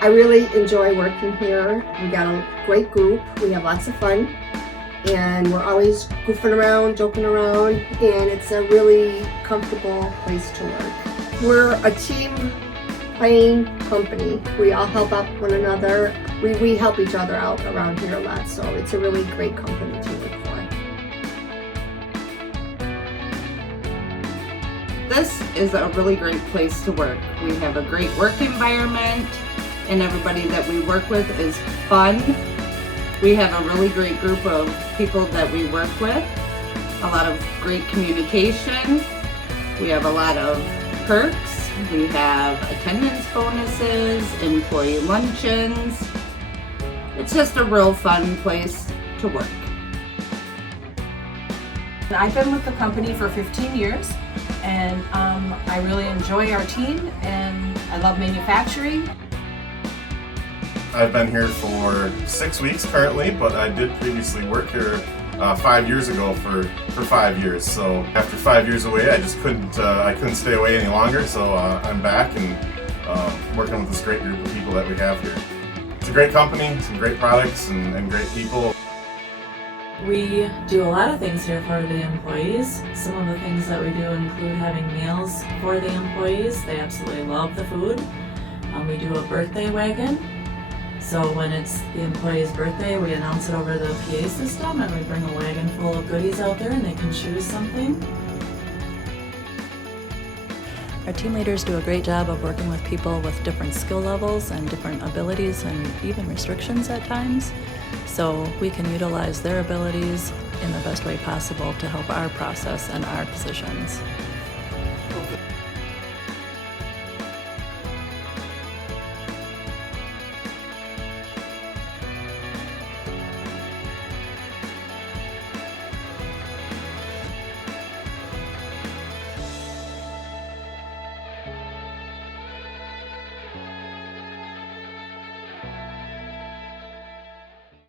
I really enjoy working here. We got a great group. We have lots of fun. And we're always goofing around, joking around, and it's a really comfortable place to work. We're a team playing company. We all help out one another. We help each other out around here a lot, so it's a really great company to work for. This is a really great place to work. We have a great work environment, and everybody that we work with is fun. We have a really great group of people that we work with, a lot of great communication. We have a lot of perks. We have attendance bonuses, employee luncheons. It's just a real fun place to work. I've been with the company for 15 years, and I really enjoy our team, and I love manufacturing. I've been here for 6 weeks currently, but I did previously work here 5 years ago for 5 years. So after 5 years away, I just couldn't stay away any longer. So I'm back and working with this great group of people that we have here. It's a great company, some great products, and great people. We do a lot of things here for the employees. Some of the things that we do include having meals for the employees. They absolutely love the food. We do a birthday wagon. So when it's the employee's birthday, we announce it over the PA system, and we bring a wagon full of goodies out there, and they can choose something. Our team leaders do a great job of working with people with different skill levels and different abilities and even restrictions at times. So we can utilize their abilities in the best way possible to help our process and our positions.